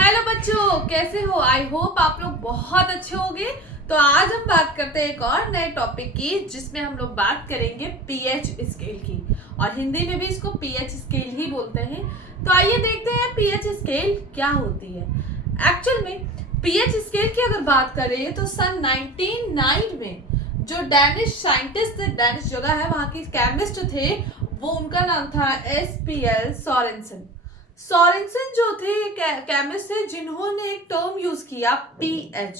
Hello बच्चों, कैसे हो? आई होप आप लोग बहुत अच्छे होंगे। तो आज हम बात करते हैं एक और नए टॉपिक की, जिसमें हम लोग बात करेंगे पीएच स्केल की। और हिंदी में भी इसको पीएच स्केल ही बोलते हैं। तो आइए देखते हैं पीएच स्केल क्या होती है। एक्चुअल में पीएच स्केल की अगर बात करें तो सन 1909 में जो डैनिश साइंटिस्ट थे, डैनिश जगह है, वहां के केमिस्ट थे, वो उनका नाम था एसपीएल सोरेनसन। सोरेनसन जो थे केमिस्ट थे, जिन्होंने एक टर्म यूज किया पीएच।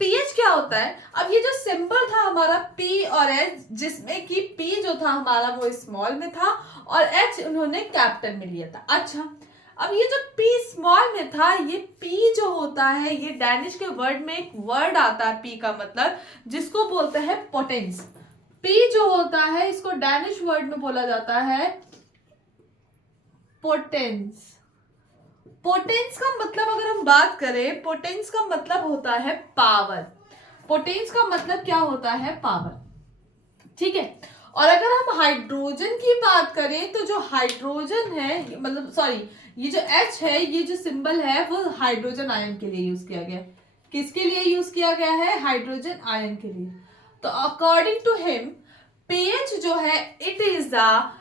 पीएच क्या होता है? अब ये जो सिंबल था हमारा पी और एच, जिसमें कि पी जो था हमारा वो स्मॉल में था और एच उन्होंने कैपिटल में लिया था। अच्छा, अब ये जो पी स्मॉल में था, ये पी जो होता है, ये डैनिश के वर्ड में एक वर्ड आता है पी का मतलब, जिसको बोलते हैं पोटेंस। पी जो होता है इसको डैनिश वर्ड में बोला जाता है पोटेंस। पोटेंस का मतलब अगर हम बात करें, पोटेंस का मतलब होता है पावर। पोटेंस का मतलब क्या होता है? पावर। ठीक है। और अगर हम हाइड्रोजन की बात करें तो जो हाइड्रोजन है, मतलब सॉरी, ये जो H है, ये जो सिंबल है वो हाइड्रोजन आयन के लिए यूज किया गया है। किसके लिए यूज किया गया है? हाइड्रोजन आयन के लिए। तो अकॉर्डिंग टू हिम, pH जो है, it is the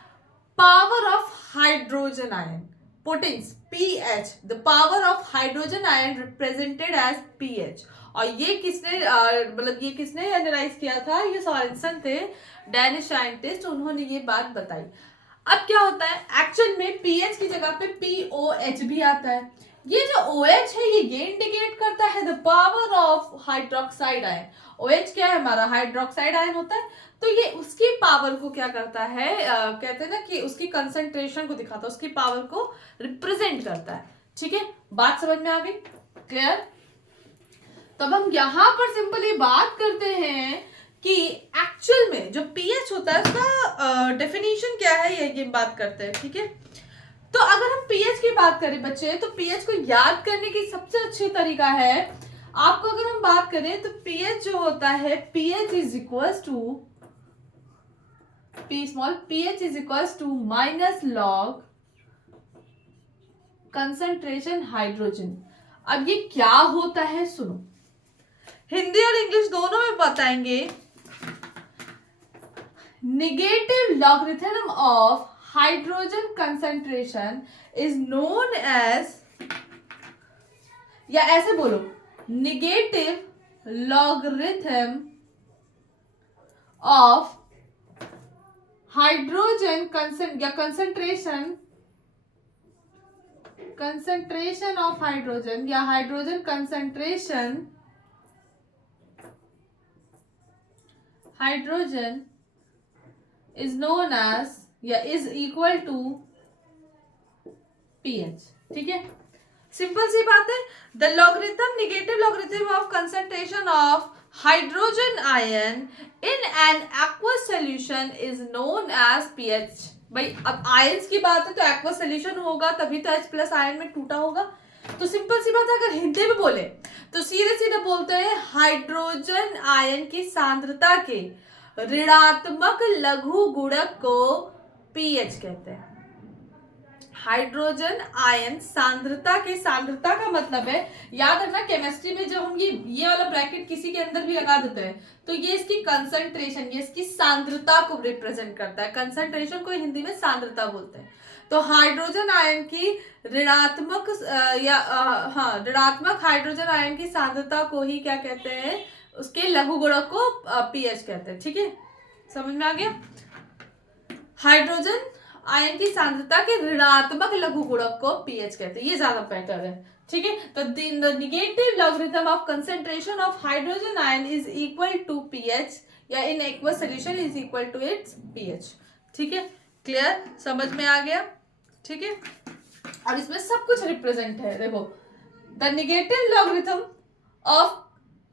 power of hydrogen ion. Potence pH, the power of hydrogen ion represented as pH। और ये किसने मतलब ये किसने एनालाइज किया था? ये सोरेनसन थे, डैनिश साइंटिस्ट, उन्होंने ये बात बताई। अब क्या होता है, एक्चुअल में पीएच की जगह पे पीओएच भी आता है। ये जो OH है, ये इंडिकेट करता है the power of hydroxide ion. OH क्या है? हमारा हाइड्रोक्साइड आयन होता है। तो ये उसकी पावर को क्या करता है, कहते हैं ना कि उसकी कंसंट्रेशन को दिखाता है, उसकी पावर को रिप्रेजेंट करता है। ठीक है, बात समझ में आ गई? क्लियर? तब हम यहां पर सिंपली बात करते हैं कि एक्चुअल में जो पीएच होता है उसका डेफिनेशन क्या है, ये बात करते हैं। ठीक है, तो अगर हम पीएच की बात करें बच्चे, तो पीएच को याद करने की सबसे अच्छी तरीका है, आपको अगर हम बात करें तो पीएच जो होता है, pH is equals to p small, pH is equals to minus log concentration hydrogen. अब ये क्या होता है सुनो, हिंदी और इंग्लिश दोनों में बताएंगे। Negative logarithm of hydrogen concentration is known as, या ऐसे बोलो, negative logarithm of hydrogen concentration of hydrogen, या hydrogen concentration, hydrogen is known as या is equal to pH। ठीक है, सिंपल सी बात है। The logarithm, negative logarithm of concentration of hydrogen ion in an aqueous solution is known as pH। भाई अब ions की बात है तो एक्वस सॉल्यूशन होगा, तभी तो H प्लस आयन में टूटा होगा। तो सिंपल सी बात है, अगर हिंदी में बोले तो सीधे सीधे बोलते हैं हाइड्रोजन आयन की सांद्रता के ऋणात्मक लघु गुणक को पीएच कहते हैं। हाइड्रोजन आयन सांद्रता के, सांद्रता का मतलब है, याद रखना केमिस्ट्री में जब हम ये वाला ब्रैकेट किसी के अंदर भी लगा देते हैं तो ये इसकी कंसंट्रेशन, ये इसकी सांद्रता को रिप्रेजेंट करता है। कंसंट्रेशन को हिंदी में सांद्रता बोलते हैं। तो हाइड्रोजन आयन की ऋणात्मक ऋणात्मक हाइड्रोजन आयन की सांद्रता को ही क्या कहते हैं? उसके लघु गुणक को पीएच कहते हैं। ठीक है, समझ में आ गया? हाइड्रोजन आयन की सांद्रता के ऋणात्मक लघु गुणक को पीएच कहते हैं, ये ज्यादा बेटर है। ठीक है, तो the negative logarithm of concentration of hydrogen ion is equal to pH, या in aqueous solution is equal to its pH. ठीक है, क्लियर? समझ में आ गया? ठीक है, और इसमें सब कुछ रिप्रेजेंट है। देखो, the negative logarithm of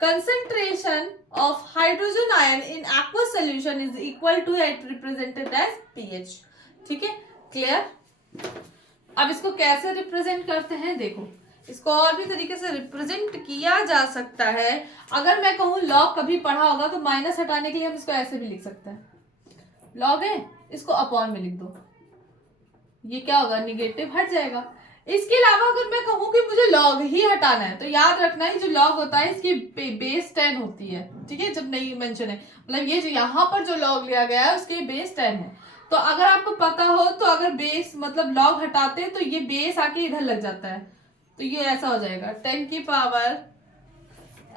concentration of hydrogen ion in aqueous solution is equal to it represented as pH। ठीक है, क्लियर? अब इसको कैसे रिप्रेजेंट करते हैं, देखो, इसको और भी तरीके से रिप्रेजेंट किया जा सकता है। अगर मैं कहूं लॉग कभी पढ़ा होगा तो माइनस हटाने के लिए हम इसको ऐसे भी लिख सकते हैं। लॉग है, इसको अपॉन में लिख दो, ये क्या होगा? निगेटिव हट जाएगा। इसके अलावा अगर मैं कहूँ कि मुझे लॉग ही हटाना है, तो याद रखना है जो लॉग होता है इसकी बेस 10 होती है, ठीक है, जब नहीं मेंशन है, मतलब ये जो यहाँ पर जो लॉग लिया गया है उसके बेस 10 है। तो अगर आपको पता हो तो अगर बेस मतलब लॉग हटाते हैं तो ये बेस आके इधर लग जाता है, तो ये ऐसा हो जाएगा 10 की पावर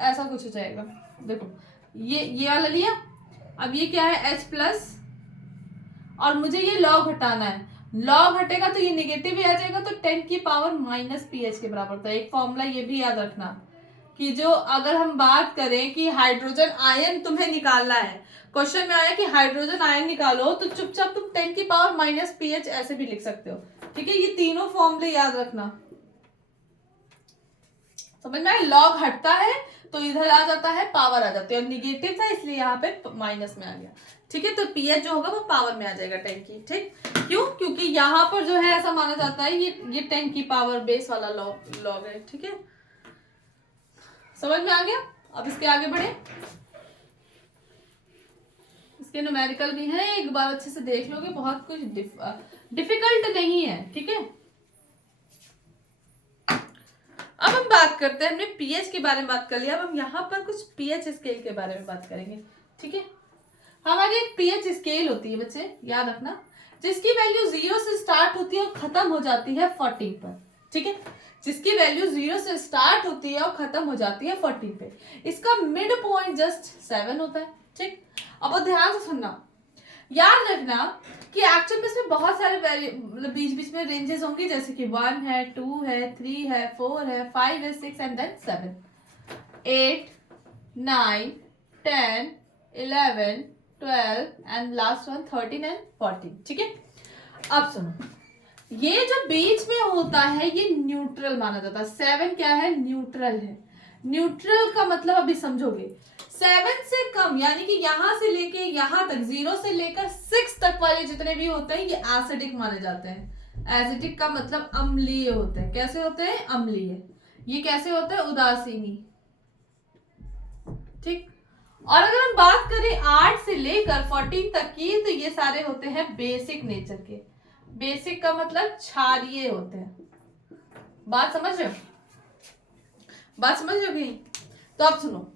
ऐसा कुछ हो जाएगा। देखो ये वाला लिया, अब ये क्या है h प्लस, और मुझे ये लॉग हटाना है, लॉग हटेगा तो ये निगेटिव ही आ जाएगा, तो 10 की पावर माइनस पीएच के बराबर होता है। एक फॉर्मूला ये भी याद रखना कि जो अगर हम बात करें कि हाइड्रोजन आयन तुम्हें निकालना है, क्वेश्चन में आया कि हाइड्रोजन आयन निकालो, तो चुपचाप तुम 10 की पावर माइनस पीएच ऐसे भी लिख सकते हो, ठीक है। ये तीनों फॉर्मूले याद रखना, समझ में आया। लॉग हटता है तो इधर आ जाता है पावर आ जाती है, और निगेटिव था इसलिए यहाँ पे माइनस में आ गया, ठीक है। तो पीएच जो होगा वो पावर में आ जाएगा 10 की, ठीक। क्यों? क्योंकि यहाँ पर जो है ऐसा माना जाता है ये 10 की पावर बेस वाला लॉग है, ठीक है। समझ में आ गया। अब इसके आगे बढ़े, इसके न्यूमेरिकल भी है, एक बार अच्छे से देख लोगे, बहुत कुछ डिफिकल्ट नहीं है, ठीक है। अब हम बात करते हैं, हमने पीएच के बारे में बात कर लिया, अब हम यहाँ पर कुछ पीएच स्केल के बारे में बात करेंगे, ठीक है। हमारी एक पीएच स्केल होती है बच्चे, याद रखना, जिसकी वैल्यू 0 से स्टार्ट होती है और खत्म हो जाती है 14 पर, ठीक है। जिसकी वैल्यू 0 से स्टार्ट होती है और खत्म हो जाती है 14 पे, इसका मिड पॉइंट जस्ट 7 होता है, ठीक। अब ध्यान से सुनना, याद रखना कि एक्चुअल में इसमें बहुत सारे मतलब बीच बीच में रेंजेस होंगी, जैसे कि 1 है, 2 है, 3 है, 4 है, 5 है, 6 and then 7, 8, 9, 10, 11, 12 and last one 13 and 14, ठीक है। अब सुनो, ये जो बीच में होता है ये न्यूट्रल माना जाता है। 7 क्या है? न्यूट्रल है। न्यूट्रल का मतलब अभी समझोगे, 7 से कम यानी कि यहां से लेके यहां तक, 0 से लेकर 6 तक वाले जितने भी होते हैं ये एसिडिक माने जाते हैं। एसिडिक का मतलब अम्लीय होते हैं। कैसे होते हैं? अम्लीय। ये कैसे होते हैं? उदासीनी, ठीक। और अगर हम बात करें 8 से लेकर 14 तक की, तो ये सारे होते हैं बेसिक नेचर के। बेसिक का मतलब क्षारीय होते हैं। बात समझ रहे हो? बात समझ रहे हो कि? तो अब सुनो,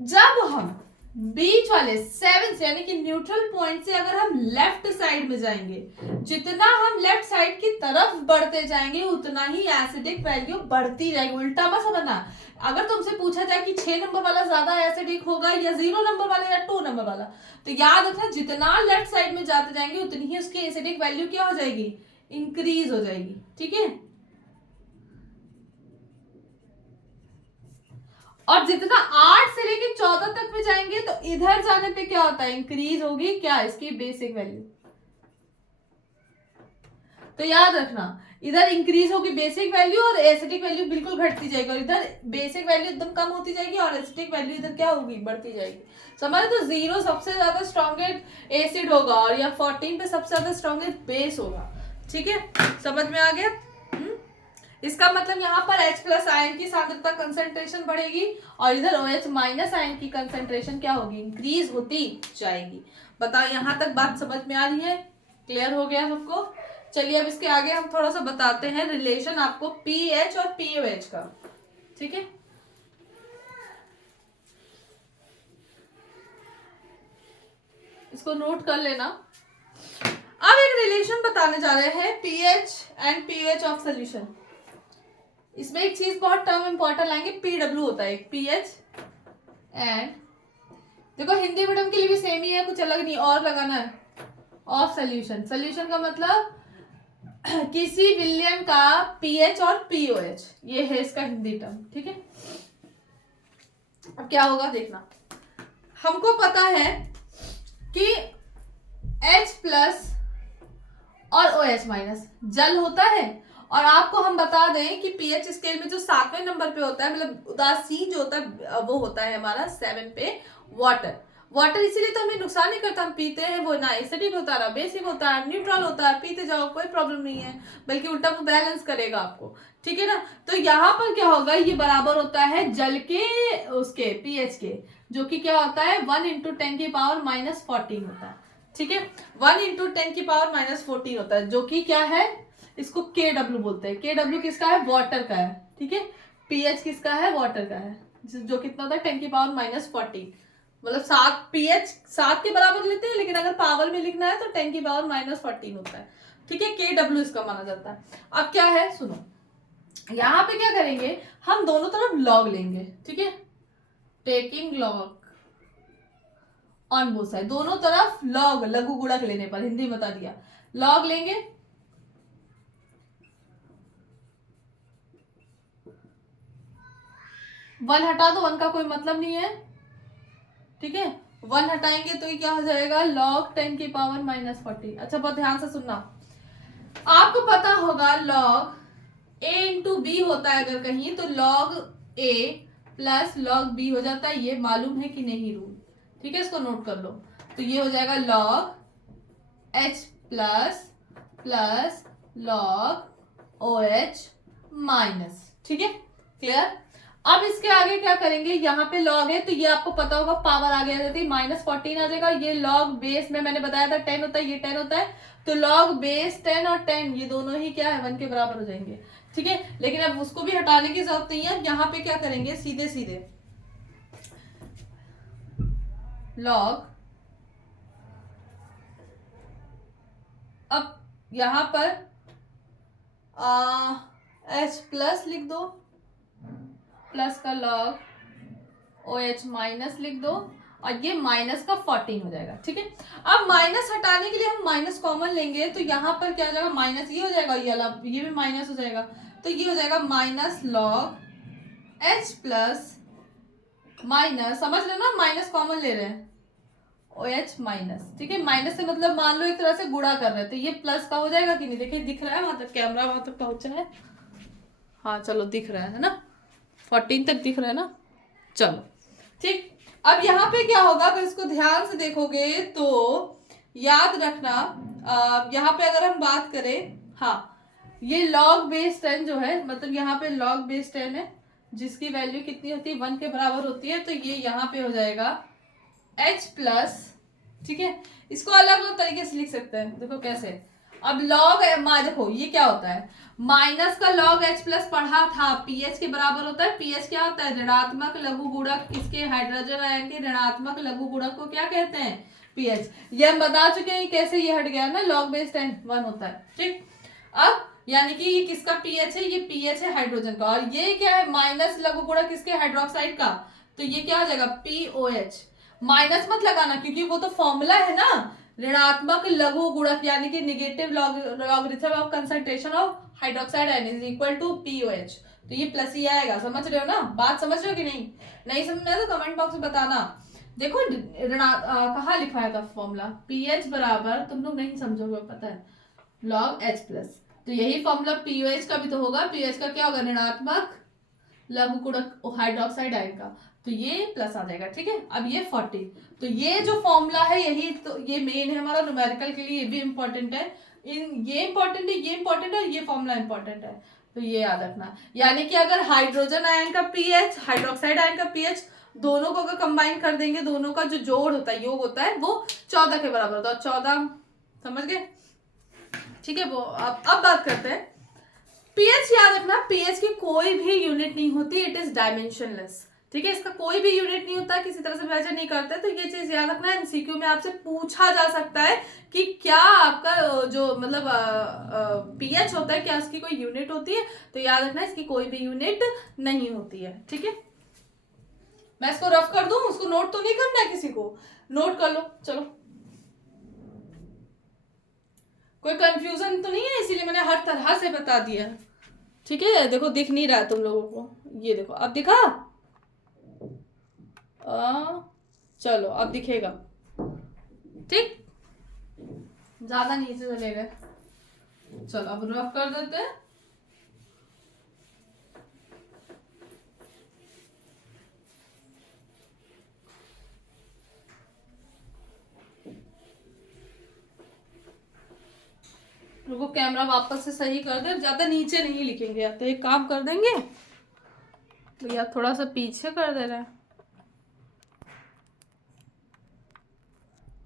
जब हम बीच वाले 7 से यानी कि न्यूट्रल पॉइंट से अगर हम लेफ्ट साइड में जाएंगे, जितना हम लेफ्ट साइड की तरफ बढ़ते जाएंगे उतना ही एसिडिक वैल्यू बढ़ती जाएगी। उल्टा मत समझना। अगर तुमसे पूछा जाए कि 6 नंबर वाला ज्यादा एसिडिक होगा या 0 नंबर वाला या 2 नंबर वाला, तो याद रखना जितना लेफ्ट साइड में जाते जाएंगे उतनी ही उसकी एसिडिक वैल्यू क्या हो जाएगी? इंक्रीज हो जाएगी, ठीक है। और जितना 8 से लेके 14 तक में जाएंगे तो इधर जाने पे क्या होता है? इंक्रीज होगी क्या? इसकी बेसिक वैल्यू। तो याद रखना, इधर इंक्रीज होगी बेसिक वैल्यू और एसिडिक वैल्यू बिल्कुल घटती जाएगी, और इधर बेसिक वैल्यू एकदम कम होती जाएगी और एसिडिक वैल्यू इधर क्या होगी? बढ़ती जाएगी। समझ? तो 0 सबसे ज्यादा स्ट्रॉन्गेस्ट एसिड होगा और या 14 पे सबसे ज्यादा स्ट्रॉन्गेस्ट बेस होगा, ठीक है। समझ में आ गया? इसका मतलब यहाँ पर H प्लस आयन की सांद्रता कंसंट्रेशन बढ़ेगी और इधर OH माइनस आयन की कंसंट्रेशन क्या होगी? इंक्रीज होती जाएगी। बताओ यहाँ तक बात समझ में आ रही है? क्लियर हो गया सबको? चलिए अब इसके आगे हम थोड़ा सा बताते हैं रिलेशन आपको pH और pOH का, ठीक है। इसको नोट कर लेना। अब एक रिलेशन बताने जा रहे हैं pH and pH of solution. इसमें एक चीज बहुत टर्म इंपॉर्टेंट लाएंगे, पीडब्ल्यू होता है पीएच एंड, देखो हिंदी मीडियम के लिए भी सेम ही है, कुछ अलग नहीं, और लगाना है ऑफ सोल्यूशन। सोल्यूशन का मतलब किसी विलयन का पीएच और पीओएच, ये है इसका हिंदी टर्म, ठीक है। अब क्या होगा देखना, हमको पता है कि H प्लस और OH माइनस जल होता है, और आपको हम बता दें कि पीएच स्केल में जो 7वें नंबर पे होता है, मतलब उदासीन जो होता है वो होता है हमारा 7 पे वाटर। वाटर इसीलिए तो हमें नुकसान नहीं करता, हम पीते हैं, वो ना एसिडिक होता है ना बेसिक होता है, न्यूट्रल होता है, पीते जाओ कोई प्रॉब्लम नहीं है, बल्कि उल्टा वो बैलेंस करेगा आपको, ठीक है ना। तो यहाँ पर क्या होगा, ये बराबर होता है जल के उसके पीएच के, जो कि क्या होता है 1 × 10 की पावर -14 होता है, ठीक है। 1 × 10 की पावर -14 होता है, जो कि क्या है इसको KW बोलते हैं। KW किसका है? वाटर का है, ठीक है। pH किसका है? वाटर का है, जो कितना होता है 10⁻⁻⁴। मतलब 7 pH 7 के बराबर लेते हैं, लेकिन अगर पावर में लिखना है तो 10⁻⁻14 होता है, ठीक है। KW इसका माना जाता है। अब क्या है सुनो, यहाँ पे क्या करेंगे, हम दोनों तरफ लॉग लेंगे, ठीक है। Taking log on both side, दोनों तरफ लॉग, लघु गुणक लेने पर, हिंदी में बता दिया, लॉग लेंगे। वन हटा दो, वन का कोई मतलब नहीं है, ठीक है। वन हटाएंगे तो ये क्या हो जाएगा? log 10⁻⁻14। अच्छा बहुत ध्यान से सुनना, आपको पता होगा log a इंटू बी होता है अगर कहीं, तो log a plus log b हो जाता है, ये मालूम है कि नहीं रूल, ठीक है। इसको नोट कर लो। तो ये हो जाएगा log h plus plus log OH minus, ठीक है, क्लियर। अब इसके आगे क्या करेंगे, यहाँ पे लॉग है तो ये आपको पता होगा पावर आगे आ जाती है, -14 आ जाएगा। ये लॉग बेस में मैंने बताया था 10 होता है, ये 10 होता है, तो लॉग बेस 10 और 10 ये दोनों ही क्या है 1 के बराबर हो जाएंगे, ठीक है। लेकिन अब उसको भी हटाने की जरूरत नहीं है। अब यहाँ पे क्या करेंगे, सीधे सीधे लॉग, अब यहाँ पर H प्लस लिख दो, प्लस का लॉग OH माइनस लिख दो, और ये माइनस का 14 हो जाएगा, ठीक है। अब माइनस हटाने के लिए हम माइनस कॉमन लेंगे, तो यहाँ पर क्या हो जाएगा, माइनस ये हो जाएगा, ये भी माइनस हो जाएगा, तो ये हो जाएगा minus log H plus minus, समझ लो ना, माइनस कॉमन ले रहे हैं, OH माइनस, ठीक है। माइनस से मतलब मान लो एक तरह से गुणा कर रहे हैं, तो ये प्लस का हो जाएगा कि नहीं, देखिए दिख रहा है वहां तक, कैमरा वहां तक पहुंचा है, हाँ चलो दिख रहा है ना, 14 तक दिख रहा है ना, चलो ठीक। अब यहाँ पे क्या होगा, अगर इसको ध्यान से देखोगे तो याद रखना, यहाँ पे अगर हम बात करें, हाँ ये log बेस 10 जो है, मतलब यहाँ पे log बेस 10 है, जिसकी वैल्यू कितनी होती है 1 के बराबर होती है, तो ये यहाँ पे हो जाएगा H प्लस, ठीक है। इसको अलग अलग तरीके से लिख सकते हैं, देखो कैसे। अब log देखो ये क्या होता है, माइनस का log H प्लस पढ़ा था, pH के बराबर होता है। pH क्या होता है, ऋणात्मक लघु गुणक, इसके हाइड्रोजन आयन के ऋणात्मक लघु गुणक को क्या कहते हैं, pH। ये हम बता चुके हैं कैसे ये हट गया ना, log बेस 10 1 होता है, ठीक। अब यानी कि ये किसका pH है, ये pH है हाइड्रोजन का, और ये क्या है माइनस लघु गुणक किसके, हाइड्रोक्साइड का, तो ये क्या हो जाएगा POH। माइनस मत लगाना क्योंकि वो तो फॉर्मूला है ना, ऋणात्मक लघु गुणक यानी कि negative logarithm of concentration of hydroxide ion is equal to POH, तो ये प्लस ही आएगा, समझ रहे हो ना, बात समझ रहे हो कि नहीं, नहीं समझ में तो कमेंट बॉक्स में बताना। देखो कहाँ लिखवाया था फॉर्मूला, pH बराबर, तुम लोग नहीं समझोगे पता है, log H प्लस, तो यही फॉर्मूला POH का भी तो होगा। POH का क्या होगा, ऋणात्मक लघु गुणक हाइड्रोक्साइड आयन का, तो ये प्लस आ जाएगा, ठीक है। अब ये 40, तो ये जो फॉर्मूला है यही तो ये मेन है हमारा न्यूमेरिकल के लिए, ये भी इंपॉर्टेंट है, ये इंपॉर्टेंट है, ये इंपॉर्टेंट है, ये फॉर्मूला इंपॉर्टेंट है, तो ये याद रखना। यानी कि अगर हाइड्रोजन आयन का pH, हाइड्रोक्साइड आयन का pH दोनों को अगर कंबाइन कर देंगे, दोनों का जो जोड़ होता है, योग होता है, वो 14 के बराबर होता है, 14 समझ गए, ठीक है। वो अब बात करते हैं पीएच, याद रखना पीएच की कोई भी यूनिट नहीं होती, इट इज डायमेंशनलेस, ठीक है। इसका कोई भी यूनिट नहीं होता, किसी तरह से मेजर नहीं करते, तो ये चीज याद रखना। एमसीक्यू में आपसे पूछा जा सकता है कि क्या आपका जो मतलब पीएच होता है, क्या इसकी कोई यूनिट होती है, तो याद रखना इसकी कोई भी यूनिट नहीं होती है, ठीक है। मैं इसको रफ कर दूं, उसको नोट तो नहीं करना है, किसी को नोट कर लो, चलो। कोई कंफ्यूजन तो नहीं है, इसीलिए मैंने हर तरह से बता दिया, ठीक है। देखो दिख नहीं रहा है तुम लोगों को, ये देखो अब दिखा, चलो अब दिखेगा, ठीक, ज्यादा नीचे चले गए, चलो अब रफ कर देते हैं। रुको कैमरा वापस से सही कर दे, ज्यादा नीचे नहीं लिखेंगे, या तो एक काम कर देंगे, तो यार थोड़ा सा पीछे कर दे रहा है,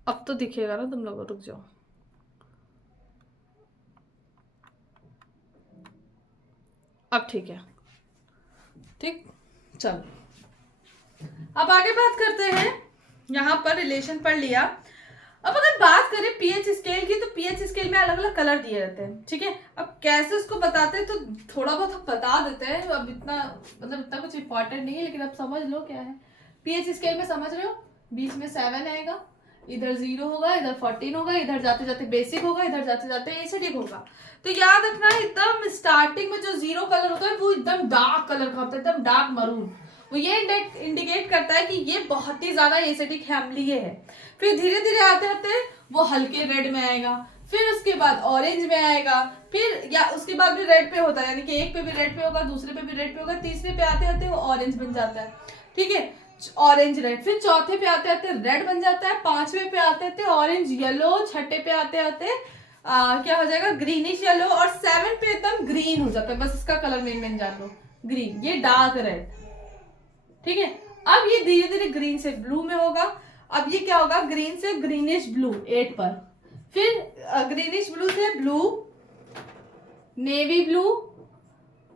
अब तो दिखेगा ना तुम लोगों, रुक जाओ। अब ठीक है, ठीक। चलो अब आगे बात करते हैं। यहाँ पर रिलेशन पढ़ लिया। अब अगर बात करें पीएच स्केल की, तो पीएच स्केल में अलग अलग कलर दिए रहते हैं, ठीक है। अब कैसे उसको बताते हैं, तो थोड़ा बहुत हम बता देते हैं। अब इतना मतलब इतना कुछ इंपॉर्टेंट नहीं है, लेकिन अब समझ लो क्या है पीएच स्केल में। समझ रहे हो, बीच में 7 आएगा, इधर 0 होगा, इधर 14 होगा, इधर जाते जाते बेसिक होगा, इधर जाते जाते एसिडिक होगा। तो याद रखना एकदम स्टार्टिंग में जो 0 कलर होता है वो एकदम डार्क कलर का होता है, एकदम डार्क मरून। वो ये इंडिकेट करता है कि ये बहुत ही ज्यादा एसिडिक है, अम्लीय है। फिर धीरे धीरे आते आते वो हल्के रेड में आएगा, फिर उसके बाद ऑरेंज में आएगा, फिर या उसके बाद भी रेड पे होता है, यानी कि एक पे भी रेड पे होगा, दूसरे पे भी रेड पे होगा, तीसरे पे आते आते वो ऑरेंज बन जाता है, ठीक है, ऑरेंज रेड। फिर चौथे पे आते आते रेड बन जाता है, पांचवे पे आते आते ऑरेंज येलो, छठे पे आते आते क्या हो जाएगा ग्रीनिश येलो, और 7 पे एकदम ग्रीन हो जाता है। बस इसका कलर मेन जान लो, ग्रीन, ये डार्क रेड, ठीक है। अब ये धीरे धीरे ग्रीन से ब्लू में होगा। अब ये क्या होगा, ग्रीन से ग्रीनिश ब्लू 8 पर, फिर ग्रीनिश ब्लू से blue, navy blue,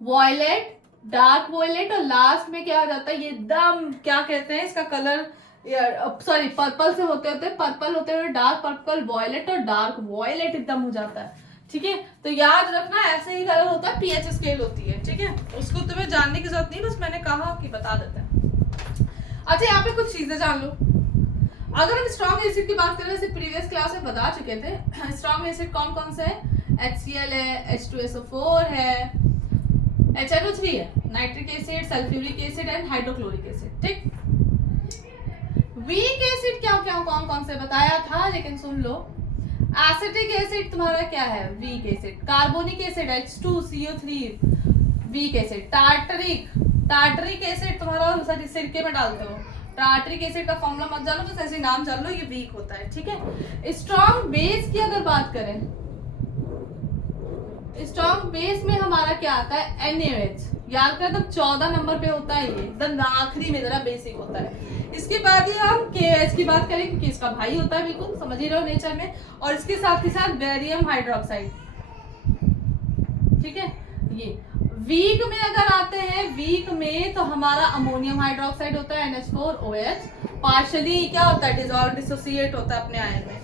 violet, dark violet, और लास्ट में क्या हो जाता है, ये एकदम क्या कहते हैं इसका कलर, सॉरी पर्पल से होते होते पर्पल होते हुए डार्क पर्पल, वॉयलेट और डार्क वॉयलेट एकदम हो जाता है, ठीक है। तो याद रखना ऐसे ही कलर होता है, पीएच स्केल होती है, ठीक है। उसको तुम्हें जानने की जरूरत नहीं, बस मैंने कहा कि बता देते हैं। अच्छा यहाँ पे कुछ चीजें जान लो। अगर हम स्ट्रॉन्ग एसिड की बात करें, जैसे प्रीवियस क्लास में बता चुके थे, स्ट्रॉन्ग एसिड कौन कौन से है, HCl है, H2SO4 है, HNO3 है, nitric acid, sulphuric acid and hydrochloric acid, ठीक। वीक एसिड क्या क्या कौन कौन से बताया था, लेकिन सुन लो। एसिटिक एसिड तुम्हारा क्या है, weak acid. Carbonic acid H2CO3 weak acid. Tartaric acid तुम्हारा सिरके में डालते हो, टार्टरिक एसिड का फॉर्मूला मत जानो, बस ऐसे नाम जान लो, ये वीक होता है, ठीक है। स्ट्रॉन्ग बेस की अगर बात करें, स्ट्रॉन्ग बेस में हमारा क्या आता है, NaOH। याद कर, तब 14 नंबर पे होता है, ये एकदम आखिरी में जरा बेसिक होता है। इसके बाद ही हम KOH की बात करें, क्योंकि इसका भाई होता है, बिल्कुल समझ ही रहे हो नेचर में। और इसके साथ ही साथ बेरियम हाइड्रोक्साइड, ठीक है। ये वीक में अगर आते हैं, वीक में तो हमारा अमोनियम हाइड्रोक्साइड होता है NH4OH, पार्शियली क्या होता है, डिसॉल्व डिसोसिएट होता है अपने आयन में।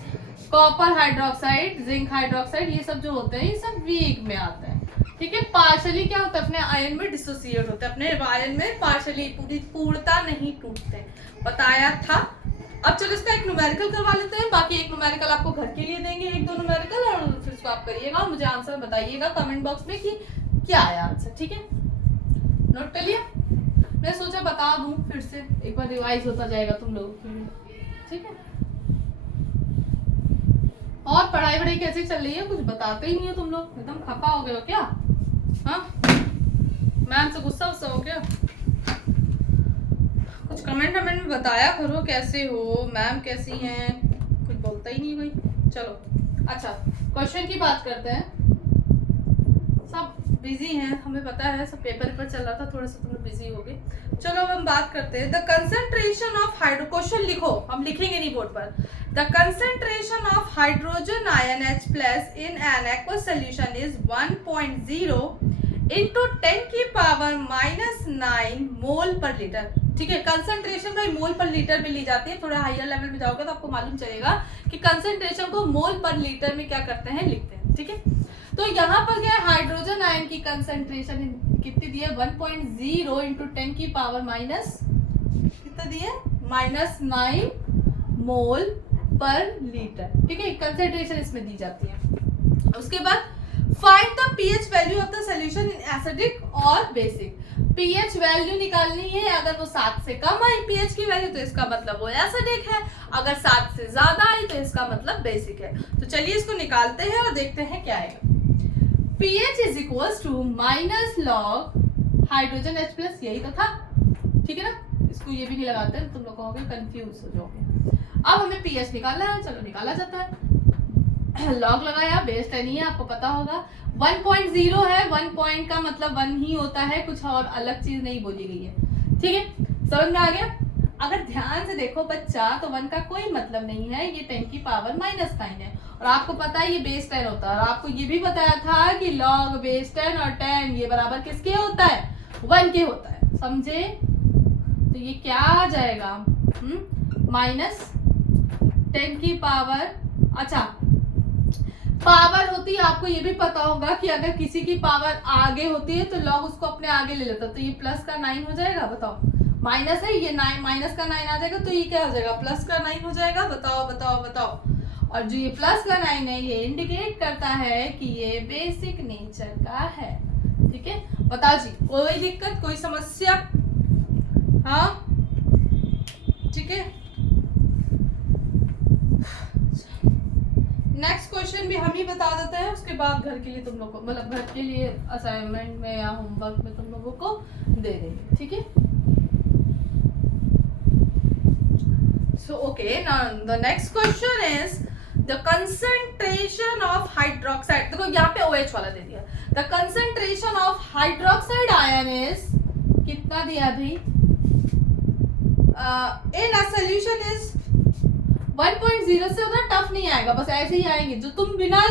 कॉपर हाइड्रोक्साइड, जिंक हाइड्रोक्साइड, ये सब जो होते हैं ये सब वीक में आते हैं, ठीक है। पार्शियली क्या होता है, अपने आयन में डिसोसिएट होते हैं, अपने आयन में पार्शियली, पूर्णता नहीं टूटते, बताया था। अब चलो इसका एक न्यूमेरिकल करवा लेते हैं। बाकी एक न्यूमेरिकल आपको घर के लिए देंगे, 1-2 न्यूमेरिकल, और फिर उसको आप करिएगा और मुझे आंसर बताइएगा कमेंट बॉक्स में कि क्या आया आंसर, ठीक है। नोट कर लिया, मैं सोचा बता दूं, फिर से एक बार रिवाइज होता जाएगा तुम लोगों के लिए, ठीक है। और पढ़ाई वढ़ाई कैसी चल रही है, कुछ बताते ही नहीं हो तुम लोग, एकदम खफा हो गए हो क्या, हाँ, मैम से गुस्सा हो क्या? कुछ कमेंट में बताया करो, कैसे हो मैम, कैसी हैं, कुछ बोलता ही नहीं कोई। चलो अच्छा, क्वेश्चन की बात करते हैं। सब बिजी हैं, हमें पता है, सब पेपर पर चल रहा था, थोड़ा सा तुम लोग बिजी हो गए। चलो अब हम बात करते हैं। The concentration of hydro, question लिखो, हम लिखेंगे नहीं बोर्ड पर। The concentration of hydrogen ion H+ in an aqueous solution is 1.0 into 10⁻⁹ मोल पर लीटर, ठीक है। कंसंट्रेशन भाई मोल पर लीटर में ली जाती है, थोड़ा हायर लेवल में जाओगे तो आपको मालूम चलेगा कि कंसंट्रेशन को मोल पर लीटर में क्या करते हैं, लिखते हैं, ठीक है। तो यहाँ पर क्या है, हाइड्रोजन आयन की कंसंट्रेशन कितनी दी है, 1.0 into 10⁻⁻, कितना दी है, -9 मोल पर लीटर, ठीक है। कंसंट्रेशन इसमें दी जाती है। उसके बाद find the pH value of the solution in acidic और बेसिक। पीएच वैल्यू निकालनी है, अगर वो 7 से कम आई पीएच की वैल्यू तो इसका मतलब वो एसिडिक है, अगर 7 से ज्यादा आई तो इसका मतलब बेसिक है। तो चलिए इसको निकालते हैं और देखते हैं क्या आएगा। pH is equals to -log hydrogen H+, यही तो था, ठीक है ना। इसको ये भी नहीं लगाते, तुम लोग कहोगे कंफ्यूज हो जाओगे। अब हमें pH निकालना है, चलो निकाला जाता है। लॉग लगाया, बेस 10 ही है, आपको पता होगा। 1.0 है, 1 पॉइंट का मतलब 1 ही होता है, कुछ और अलग चीज नहीं बोली गई है, ठीक है, समझ में आ गया। अगर ध्यान से देखो बच्चा तो 1 का कोई मतलब नहीं है, ये 10 की पावर -9 है और आपको पता है ये बेस 10 होता है और आपको ये भी बताया था कि log बेस 10 और 10 ये बराबर किसके होता है, 1 के होता है, समझे। तो ये क्या आ जाएगा, -10 की पावर, अच्छा पावर होती है, आपको ये भी पता होगा कि अगर किसी की पावर आगे होती है तो log उसको अपने आगे ले लेता है, तो ये प्लस का 9 हो जाएगा, बताओ माइनस है ये 9, माइनस का 9 आ जाएगा तो ये क्या हो जाएगा, प्लस का 9 हो जाएगा, बताओ बताओ बताओ। और जो ये प्लस का 9 है ये इंडिकेट करता है कि ये बेसिक नेचर का है, ठीक है। बताओ जी, कोई दिक्कत, कोई समस्या, हाँ ठीक है। नेक्स्ट क्वेश्चन भी हम ही बता देते हैं, उसके बाद घर के लिए तुम लोग को, मतलब घर के लिए असाइनमेंट में या होमवर्क में तुम लोगों को दे देंगे, ठीक है। So okay, now the next question is the concentration of hydroxide, देखो यहाँ पे OH वाला दे दिया, the concentration of hydroxide ion is कितना दिया भाई, in a solution is 1.0 से उतना टफ नहीं आएगा, बस ऐसे ही आएंगे जो तुम बिना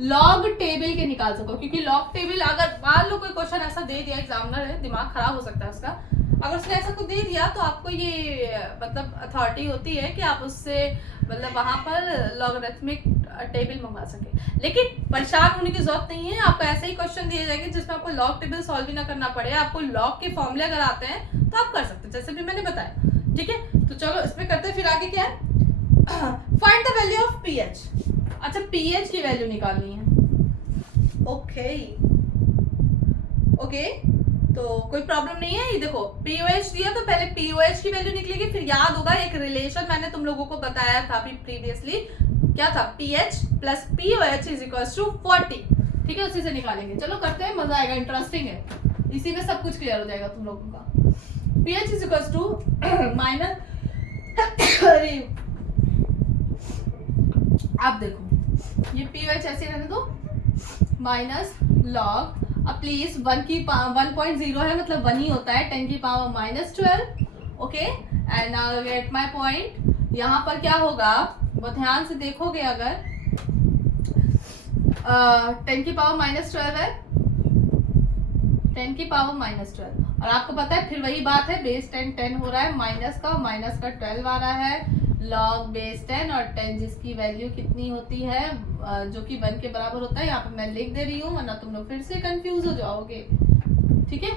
लॉग टेबल के निकाल सको, क्योंकि लॉग टेबल अगर मान लो कोई क्वेश्चन ऐसा दे दिया, एग्जामिनर है दिमाग खराब हो सकता है उसका, अगर उसने ऐसा कुछ दे दिया तो आपको ये मतलब अथॉरिटी होती है कि आप उससे मतलब वहां पर लॉगरिथमिक टेबल मंगवा सके, लेकिन परेशान होने की जरूरत नहीं है, आपको ऐसे ही क्वेश्चन दिए जाएंगे जिसमें आपको लॉग टेबल सॉल्व भी ना करना पड़े, आपको लॉग के फॉर्मूले अगर आते हैं तो आप कर सकते हैं, जैसे भी मैंने बताया, ठीक है। तो चलो इसमें करते हैं, फिर आगे क्या है, find the value of pH, अच्छा पीएच की वैल्यू निकालनी है, ओके ओके, तो कोई प्रॉब्लम नहीं है। ये देखो पीओएच दिया तो पहले पीओएच की वैल्यू निकलेगी, फिर याद होगा एक रिलेशन मैंने तुम लोगों को बताया था अभी प्रीवियसली, क्या था, pH plus pOH is equals to 40, ठीक है, उसी से निकालेंगे। चलो करते हैं, मजा आएगा, इंटरेस्टिंग है, इसी में सब कुछ क्लियर हो जाएगा तुम लोगों का। PH is equals to minus, अब देखो ये पीओएच ऐसे रहने दो, माइनस लॉग, अब प्लीज 1.0 है मतलब 1 ही होता है, 10 की power -12, okay. And now get my point, यहाँ पर क्या होगा वो ध्यान से देखोगे, अगर 10 की पावर -12 है, 10 की पावर -12, और आपको पता है फिर वही बात है, बेस 10 हो रहा है, माइनस का 12 आ रहा है, लॉग बेस 10 और 10 जिसकी वैल्यू कितनी होती है, जो कि 1 के बराबर होता है, यहाँ पे मैं लिख दे रही हूँ वरना तुम लोग फिर से कंफ्यूज हो जाओगे, ठीक है।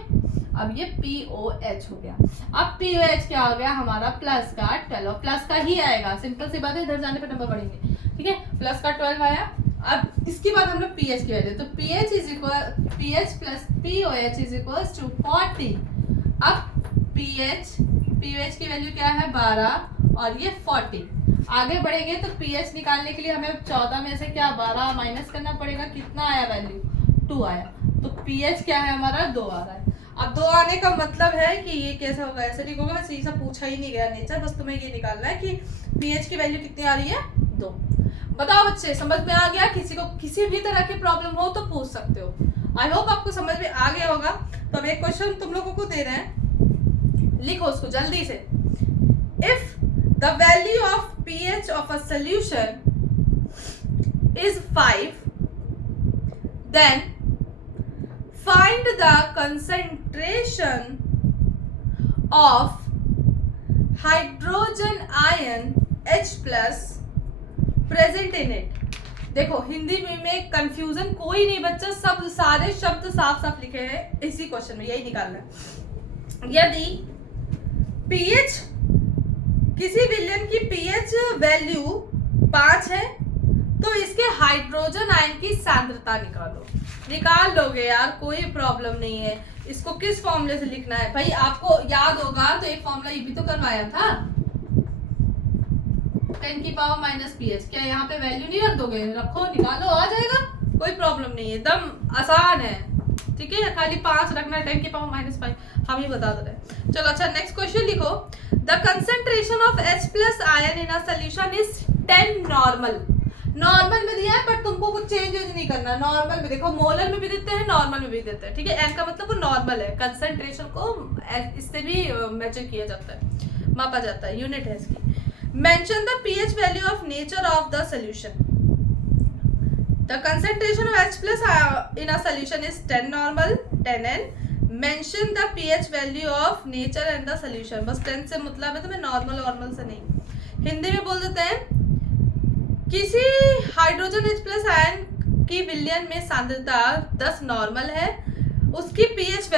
अब ये POH हो गया, अब POH क्या हो गया हमारा, प्लस का 12, प्लस का ही आएगा, सिंपल सी बात है, इधर जाने पे नंबर बढ़ेंगे, ठीक है, प्लस का 12 आया। अब इसके बाद हम लोग पीएच की वैल्यू, तो pH is equal, pH plus pOH is equal to 40। अब पीएच की वैल्यू क्या है 12 और ये 40, आगे बढ़ेंगे तो पीएच निकालने के लिए हमें 14 में से क्या 12 माइनस करना पड़ेगा, कितना आया वैल्यू 2 आया, तो पीएच क्या है हमारा 2 आ रहा है। अब 2 आने का मतलब है कि ये कैसा होगा, ऐसे नहीं होगा, वैसे ये सब पूछा ही नहीं गया नेचर, बस तुम्हें ये निकालना है कि पीएच की वैल्यू कितनी आ रही है 2। बताओ बच्चे समझ में आ गया, किसी को किसी भी तरह की प्रॉब्लम हो तो पूछ सकते हो, आई होप आपको समझ में आ गया होगा। तो अब एक क्वेश्चन तुम लोगों को दे रहे हैं, लिखो उसको जल्दी से, if the value of pH of a solution is 5, then find the concentration of hydrogen ion H plus present in it। देखो हिंदी में कंफ्यूजन कोई नहीं बच्चा, सब सारे शब्द साफ साफ लिखे हैं इसी क्वेश्चन में, यही निकालना है। यदि pH किसी विलयन की pH वैल्यू 5 है तो इसके हाइड्रोजन आयन की सांद्रता निकालो, निकाल लोगे यार, कोई प्रॉब्लम नहीं है। इसको किस फॉर्मूले से लिखना है भाई, आपको याद होगा तो एक फॉर्मूला ये भी तो करवाया था, 10 की पावर माइनस pH, क्या यहाँ पे वैल्यू नहीं रख दोगे, रखो निकालो आ जाएगा, कोई प्रॉब्लम नहीं है, एकदम आसान है, ठीक है। खाली 5 रखना है, 10 की पावर -5 हम ही बता दे रहे हैं। चलो अच्छा नेक्स्ट क्वेश्चन लिखो, the concentration of H plus ion in a solution is 10 normal. Normal में दिया है पर तुमको कुछ चेंज नहीं करना, नॉर्मल में देखो, मोलर में भी देते हैं नॉर्मल में भी देते हैं, ठीक है। एन का मतलब वो नॉर्मल है, कंसेंट्रेशन को इससे भी मेजर किया जाता है। मापा जाता है, यूनिट है इसकी। Mention the pH value of nature of the solution. The concentration of H plus in a solution is 10 normal 10N। Mention the pH value of nature and the solution. बस 10 से मतलब है, तो मैं नॉर्मल से नहीं, हिंदी में बोल देते हैं। किसी हाइड्रोजन H प्लस आयन की विलयन में सांद्रता 10 नॉर्मल है, उसकी पीएच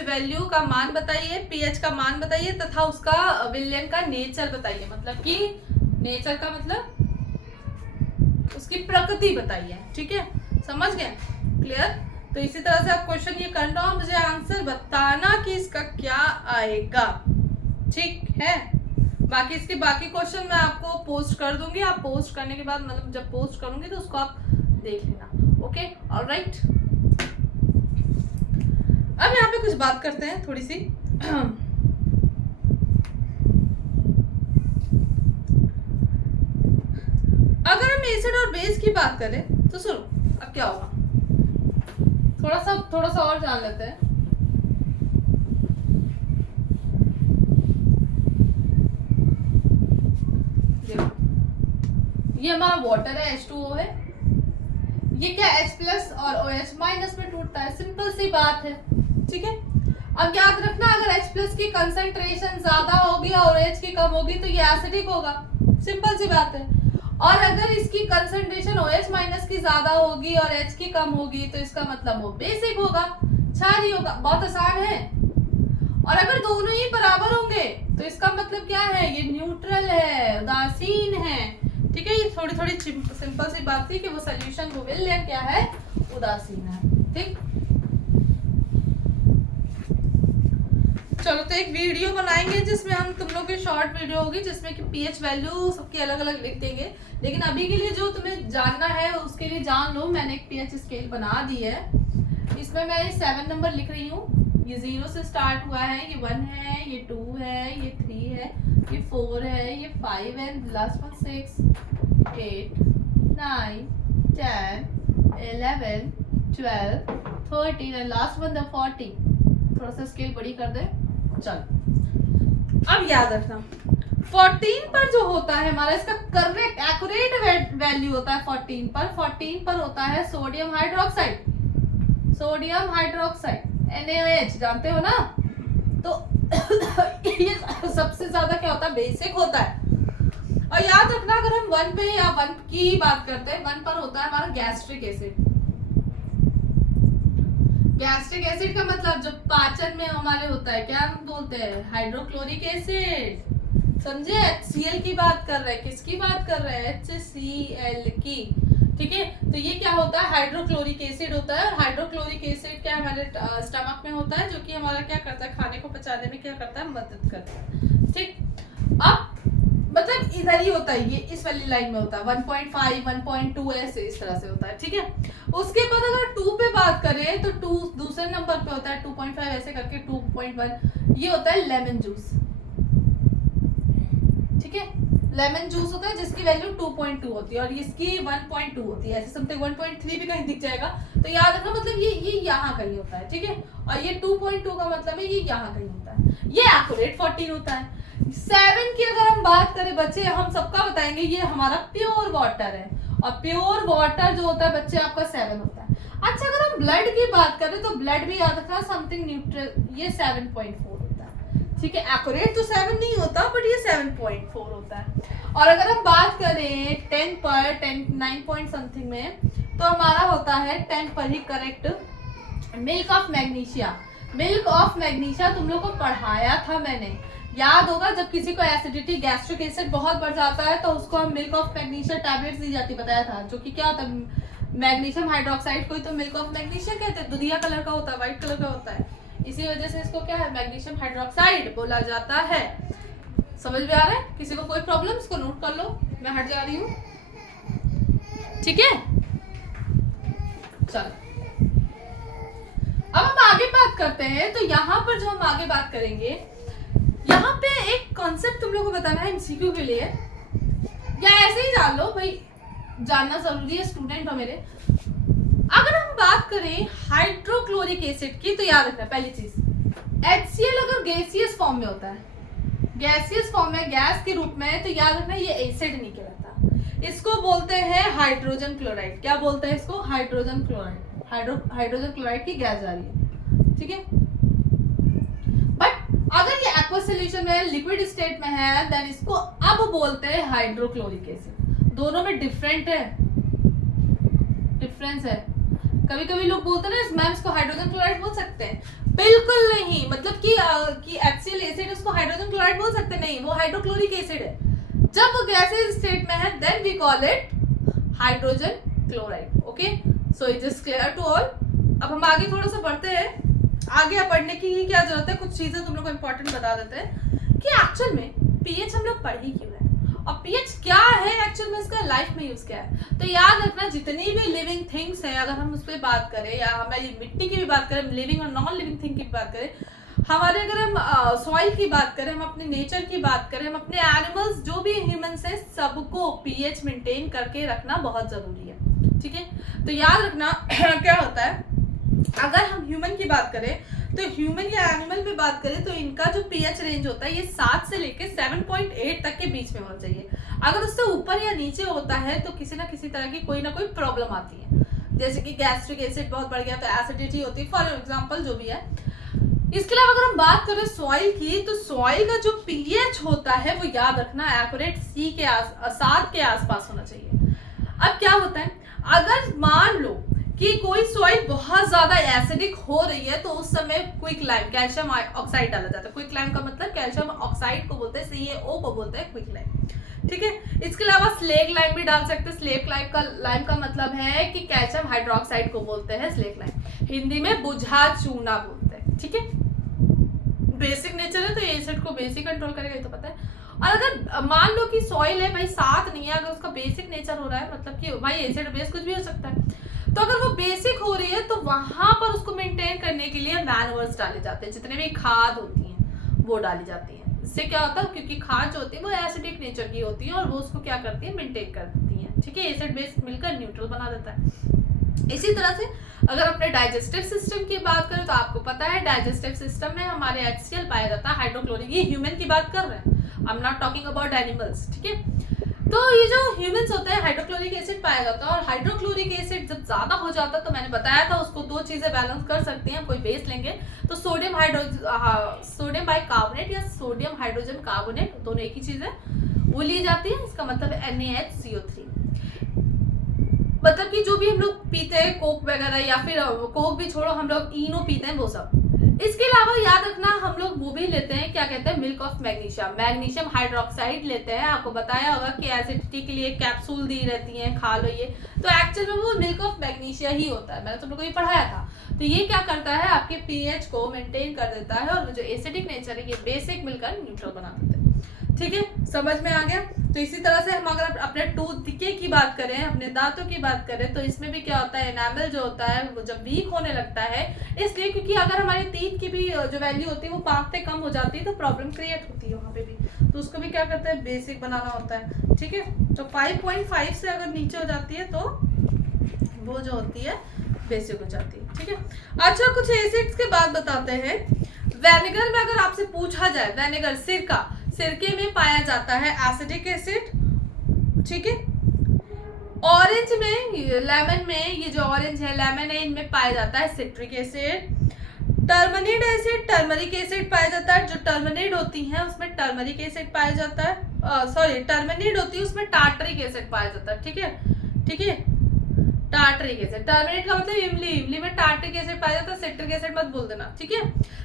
वैल्यू का मान बताइए, पीएच का मान बताइए तथा उसका विलयन का नेचर बताइए। मतलब कि नेचर का मतलब उसकी प्रकृति बताइए। ठीक है, समझ गए? क्लियर? तो इसी तरह से आप क्वेश्चन ये करना और मुझे आंसर बताना कि इसका क्या आएगा। ठीक है, बाकी इसके बाकी क्वेश्चन मैं आपको पोस्ट कर दूंगी। आप पोस्ट करने के बाद, मतलब जब पोस्ट करूंगी तो उसको आप देख लेना। Okay, alright. अब यहाँ पे कुछ बात करते हैं थोड़ी सी। अगर हम एसिड और बेस की बात करें तो सुनो, अब क्या होगा, थोड़ा सा और जान लेते हैं। ये हमारा वाटर है, H2O है। ये क्या H प्लस और OH माइनस में टूटता है, सिंपल सी बात है। ठीक है, अब याद रखना, अगर H प्लस की कंसंट्रेशन ज्यादा होगी और OH की कम होगी तो ये एसिडिक होगा, सिंपल सी बात है। और अगर इसकी कंसंट्रेशन OH माइनस की ज्यादा होगी और H की कम होगी तो इसका मतलब वो बेसिक होगा, क्षारीय होगा। बहुत आसान है। और अगर दोनों ही बराबर होंगे तो इसका मतलब क्या है, ये न्यूट्रल है, उदासीन है। ठीक है, ये थोड़ी सिंपल सी बात थी कि वो सोल्यूशन को विलयन क्या है, उदासीन है। ठीक, चलो तो एक वीडियो बनाएंगे जिसमें हम तुम लोग की शॉर्ट वीडियो होगी जिसमें कि पीएच वैल्यू सबकी अलग अलग लिख देंगे। लेकिन अभी के लिए जो तुम्हें जानना है उसके लिए जान लो, मैंने एक पीएच स्केल बना दी है। इसमें मैं 7 नंबर लिख रही हूँ। ये 0 से स्टार्ट हुआ है, ये 1 है, ये 2 है, ये 3 है, ये 4 है, ये 5 है, last one 6 8 9 10 11 12 13 and last one the 40। थोड़ा सा स्केल बड़ी कर दे। चल, अब याद रखना 14 पर जो होता है हमारा, इसका करेक्ट एक्यूरेट वैल्यू होता है 14 पर होता है sodium hydroxide. Sodium hydroxide NaOH जानते हो ना? तो ये सबसे ज्यादा क्या होता है, बेसिक होता है। और याद रखना, अगर हम 1 पे या 1 की बात करते हैं, 1 पर होता है हमारा गैस्ट्रिक एसिड। गैस्ट्रिक एसिड का मतलब जो पाचन में हमारे होता है, क्या हम बोलते हैं, हाइड्रोक्लोरिक एसिड। समझे? HCl की बात कर रहे हैं, किसकी बात कर रहे हैं, HCl की। ठीक है, तो ये क्या होता है, हाइड्रोक्लोरिक एसिड होता है। और हाइड्रोक्लोरिक एसिड क्या हमारे स्टमक में होता है, जो कि हमारा क्या करता है, खाने को पचाने में क्या करता है, मदद करता है। ठीक, अब मतलब इधर ही होता है, ये इस वाली लाइन में होता है 1.5 1.2 ऐसे इस तरह से होता है। ठीक है, उसके बाद अगर 2 पे बात करें तो 2 दूसरे नंबर पे होता है 2.5 ऐसे करके 2.1, ये होता है लेमन जूस। ठीक है, लेमन जूस होता है जिसकी वैल्यू 2.2 होती है और इसकी 1.2 होती है। ऐसे समथिंग 1.3 भी कहीं दिख जाएगा तो याद रखना, मतलब ये यहाँ कहीं होता है। ठीक है, और ये 2.2 का मतलब है ये यहाँ कहीं होता है। ये एक्यूरेट 14 होता है। 7 की अगर हम बात करें बच्चे, हम सबका बताएंगे, ये हमारा प्योर वाटर है। और प्योर वाटर जो होता है बच्चे आपका 7 होता है। अच्छा, अगर हम ब्लड की बात करें तो ब्लड भी याद रखना समथिंग न्यूट्रल, ये 7.4 होता है। ठीक है, एक्यूरेट तो 7 नहीं होता बट ये 7.4 होता है। और अगर हम बात करें 10 पर 9 पॉइंट समथिंग में, तो हमारा होता है 10 पर ही correct milk of magnesia. Milk of magnesia तुम लोग को पढ़ाया था मैंने, याद होगा। जब किसी को एसिडिटी, गैस्ट्रिक एसिड बहुत बढ़ जाता है तो उसको हम मिल्क ऑफ मैग्नीशिया टैबलेट्स दी जाती, बताया था। जो कि क्या होता है, मैग्नीशियम हाइड्रोक्साइड को ही तो मिल्क ऑफ मैग्नीशिया कहते हैं। दुधिया कलर का होता है, व्हाइट कलर का होता है, इसी वजह से इसको क्या है, मैग्नीशियम हाइड्रोक्साइड बोला जाता है। समझ में आ रहा है? किसी को कोई प्रॉब्लम, इसको नोट कर लो, मैं हट जा रही हूँ। ठीक है, चलो अब हम आगे बात करते हैं। तो यहाँ पर जो हम आगे बात करेंगे, यहाँ पे एक कॉन्सेप्ट तुम लोगों को बताना है एमसीक्यू के लिए, या ऐसे ही जान लो भाई, जानना जरूरी है, स्टूडेंट हो मेरे। अगर हम बात करें हाइड्रोक्लोरिक एसिड की तो याद रखना पहली चीज, HCl अगर गैसियस फॉर्म में होता है, गैसियस फॉर्म में, गैस के रूप में, तो याद रखना ये एसिड नहीं कहलाता। इसको बोलते हैं हाइड्रोजन क्लोराइड। क्या बोलते हैं इसको? Hydrogen chloride. हाइड्रोजन क्लोराइड की गैस जा रही है, ठीक है। बट अगर ये एक्वस सॉल्यूशन में, लिक्विड स्टेट में है, देन इसको अब बोलते हैं हाइड्रोक्लोरिक एसिड। दोनों में डिफरेंस है। कभी कभी लोग बोलते हैं ना मैम इसको हाइड्रोजन क्लोराइड बोल सकते हैं, बिल्कुल नहीं। मतलब कि HCl एसिड उसको हाइड्रोजन क्लोराइड बोल सकते नहीं, वो हाइड्रोक्लोरिक एसिड है। जब वो गैसेस स्टेट में है then we call it hydrogen chloride. Okay, so it is clear to all. अब हम आगे थोड़ा सा बढ़ते हैं। आगे पढ़ने की ही क्या जरूरत है, कुछ चीजें तुम लोग को इंपॉर्टेंट बता देते हैं कि एक्चुअल में पीएच हम लोग पढ़ ही क्यों रहे हैं और पीएच क्या है एक्चुअल में, इसका लाइफ में यूज क्या है। तो याद रखना जितनी भी लिविंग थिंग्स हैं, अगर हम उस पर बात करें या हमारी मिट्टी की भी बात करें, लिविंग और नॉन लिविंग थिंग की बात करें, हमारे अगर हम सॉइल की बात करें, हम अपने नेचर की बात करें, हम अपने एनिमल्स जो भी ह्यूमंस है, सबको पीएच मेंटेन करके रखना बहुत जरूरी है, ठीक है। तो याद रखना क्या होता है, अगर हम ह्यूमन की बात करें तो ह्यूमन या एनिमल में बात करें तो इनका जो पीएच रेंज होता है ये 7 से लेके 7.8 तक के बीच में होना चाहिए। अगर उससे ऊपर या नीचे होता है तो किसी ना किसी तरह की कोई ना कोई प्रॉब्लम आती है, जैसे कि गैस्ट्रिक एसिड बहुत बढ़ गया तो एसिडिटी होती है, फॉर एग्जाम्पल जो भी है। इसके अलावा अगर हम बात करें सॉइल की, तो सॉइल का जो पीएच होता है वो याद रखना एक्यूरेट 7 के आसपास होना चाहिए। अब क्या होता है, अगर मान लो कि कोई सॉइल बहुत ज्यादा एसिडिक हो रही है तो उस समय क्विक लाइम, कैल्शियम ऑक्साइड डाला जाता है। क्विक लाइम का मतलब कैल्शियम ऑक्साइड को बोलते हैं, CaO को बोलते हैं क्विक लाइम, ठीक है। इसके अलावा स्लेग लाइम भी डाल सकते हैं। स्लेग लाइम का मतलब है कि कैल्शियम हाइड्रोक्साइड को बोलते हैं स्लेग लाइम, हिंदी में बुझा चूना बोलते हैं, ठीक है। बेसिक नेचर है तो ये एसिड को बेसिक कंट्रोल करेगा, ये तो पता है। और अगर मान लो कि सॉइल है भाई 7 नहीं है, अगर उसका बेसिक नेचर हो रहा है, मतलब कि भाई एसिड बेस कुछ भी हो सकता है, तो अगर वो बेसिक हो रही है तो वहां पर उसको मेंटेन करने के लिए मैन्युअल्स डाले जाते हैं, जितने भी खाद होती हैं वो डाली जाती हैं। इससे क्या होता है, क्योंकि खाद जो होती है वो एसिडिक नेचर की होती है और वो उसको क्या करती है, मेंटेन करती है, ठीक है। एसिड बेस मिलकर न्यूट्रल बना देता है। इसी तरह से अगर अपने डाइजेस्टिव सिस्टम की बात करें तो आपको पता है डाइजेस्टिव सिस्टम में हमारे HCl पाया जाता है, हाइड्रोक्लोरिक। ये ह्यूमन की बात कर रहे हैं, I am not talking about animals, ठीक है। तो ये जो ह्यूमंस होते हैं हाइड्रोक्लोरिक एसिड पाया जाता है, और हाइड्रोक्लोरिक एसिड जब ज्यादा हो जाता है तो मैंने बताया था उसको 2 चीजें बैलेंस कर सकती हैं। कोई बेस लेंगे तो सोडियम बाइकार्बोनेट या सोडियम हाइड्रोजन कार्बोनेट, दोनों एक ही चीज है, वो ली जाती है। इसका मतलब है NaHCO3। मतलब कि जो भी हम लोग पीते हैं कोक वगैरह, या फिर कोक भी छोड़ो, हम लोग इनो पीते हैं वो सब। इसके अलावा याद रखना हम लोग वो भी लेते हैं, क्या कहते हैं, milk of magnesium, magnesium hydroxide लेते हैं। आपको बताया होगा कि एसिडिटी के लिए कैप्सूल दी रहती हैं, खा लो ये, तो एक्चुअल में वो मिल्क ऑफ मैग्नीशिया ही होता है, मैंने तुम लोग को ये पढ़ाया था। तो ये क्या करता है, आपके पीएच को मेंटेन कर देता है, और जो एसिडिक नेचर है ये बेसिक मिलकर न्यूट्रल बना देते हैं, ठीक है। समझ में आ गया। तो इसी तरह से हम अगर अपने टूथ की बात करें, अपने दांतों की बात करें, तो इसमें भी क्या होता है, एनामल जो होता है वो जब वीक होने लगता है, इसलिए क्योंकि अगर हमारे टीथ की भी जो वैल्यू होती है वो 5 से कम हो जाती है तो प्रॉब्लम क्रिएट होती है वहाँ पे भी, तो उसको भी क्या करते हैं, बेसिक बनाना होता है, ठीक है। तो 5.5 से अगर नीचे हो जाती है तो वो जो होती है बेसिक हो जाती है, ठीक है। अच्छा, कुछ एसिड्स के बाद बताते हैं। वेनेगर में अगर आपसे पूछा जाए, वेनेगर सिरके में पाया जाता है एसिडिक एसिड, ठीक है। ऑरेंज में, लेमन में, ये जो ऑरेंज है लेमन है, इनमें पाया जाता है citric acid. Turmeric acid, turmeric acid पाया जाता है। जो टर्मरिक होती है उसमें टर्मरिक एसिड पाया जाता है, सॉरी टर्मरिक होती है उसमें टार्टरिक एसिड पाया जाता है, ठीक है, ठीक है। टार्टरिक एसिड, टर्मरिक का मतलब इमली में टार्टरिक एसिड पाया जाता है, सिट्रिक एसिड मत बोल देना, ठीक है।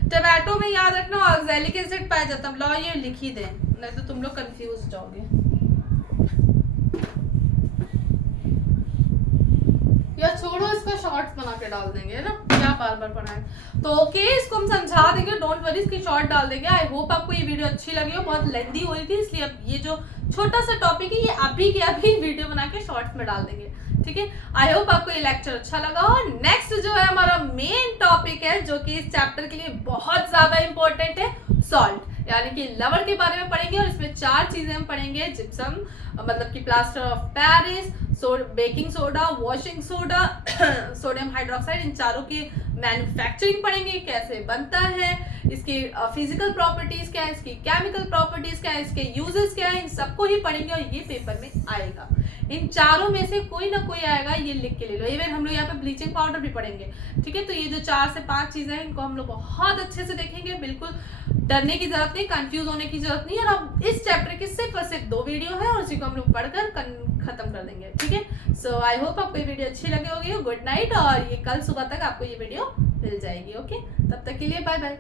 टोमेटो में याद रखना ऑक्सैलिक एसिड पाया जाता है। लो ये लिख ही दें, नहीं तो तुम लोग कंफ्यूज हो जाओगे। या छोड़ो, इसका शॉर्ट्स बना के डाल देंगे, है ना, क्या बार बार पढ़ाएं। तो ओके, इसको हम समझा देंगे, डोंट वरी, इसकी शॉर्ट डाल देंगे। आई होप आपको ये वीडियो अच्छी लगी हो, बहुत लेंदी हो रही थी, इसलिए अब ये जो छोटा सा टॉपिक है ये अभी के अभी वीडियो बना के शॉर्ट्स में डाल देंगे, ठीक है। आई होप आपको ये लेक्चर अच्छा लगा हो। नेक्स्ट जो है हमारा मेन टॉपिक है, जो कि इस चैप्टर के लिए बहुत ज्यादा इंपॉर्टेंट है, सॉल्ट, यानी कि लवण के बारे में पढ़ेंगे। और इसमें 4 चीजें हम पढ़ेंगे, जिप्सम मतलब कि plaster of Paris, baking soda, washing soda, sodium hydroxide, इन चारों की मैन्युफैक्चरिंग पढ़ेंगे, कैसे बनता है, इसकी फिजिकल प्रॉपर्टीज क्या है, इसकी केमिकल प्रॉपर्टीज क्या है, इसके यूजेस क्या है, इन सबको ही पढ़ेंगे और ये पेपर में आएगा। इन चारों में से कोई ना कोई आएगा, ये लिख के ले लो। इवन हम लोग यहाँ पे ब्लीचिंग पाउडर भी पढ़ेंगे, ठीक है। तो ये जो 4 से 5 चीजें हैं, इनको हम लोग बहुत अच्छे से देखेंगे। बिल्कुल डरने की जरूरत नहीं, कंफ्यूज होने की जरूरत नहीं। और अब इस चैप्टर की सिर्फ और सिर्फ 2 वीडियो है और उसी को हम लोग पढ़कर खत्म कर देंगे, ठीक है। सो आई होप आपको ये वीडियो अच्छी लगी होगी। गुड नाइट, और ये कल सुबह तक आपको ये वीडियो मिल जाएगी। ओके, तब तक के लिए बाय बाय।